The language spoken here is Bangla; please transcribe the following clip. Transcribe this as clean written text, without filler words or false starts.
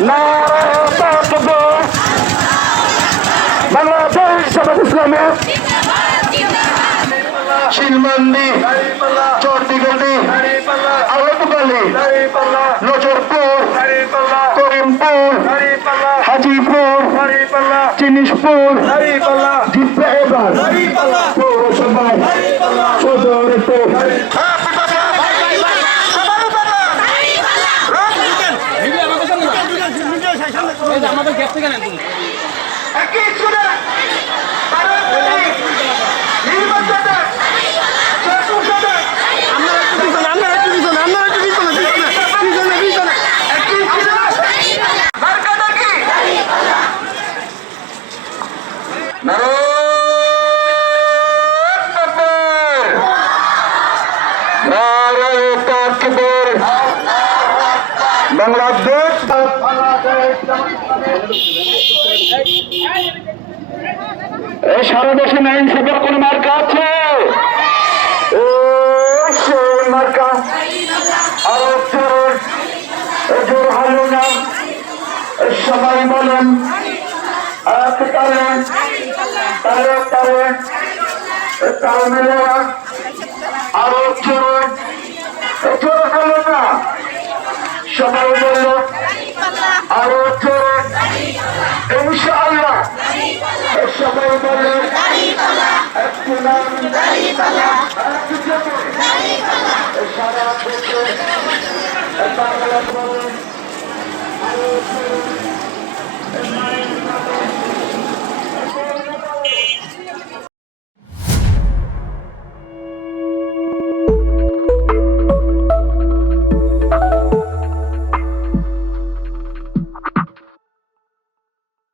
নারায়ে তাকবীর। বাংলাদেশ জামাত ইসলামী শিলমান্দি চরদিগলি আলতুকালি নজরপুর করিমপুর হাজিপুর জিনিসপুর জিতবে এবার পৌরসভায় সদরেতে আমাদের গ্যাপ থেকে নেন বাংলাদেশ এই সারা দেশে নাইন সেবার কোন মার্কা আছে? মার্কা আরো জোর হলো না। সবাই বলেন তারে মিলে আরো জোর হলো না। সবাই বলল আরো জোরে ইনশাআল্লাহ। সবাই বলল একটু নাম সারা দেশে বাংলা বলেন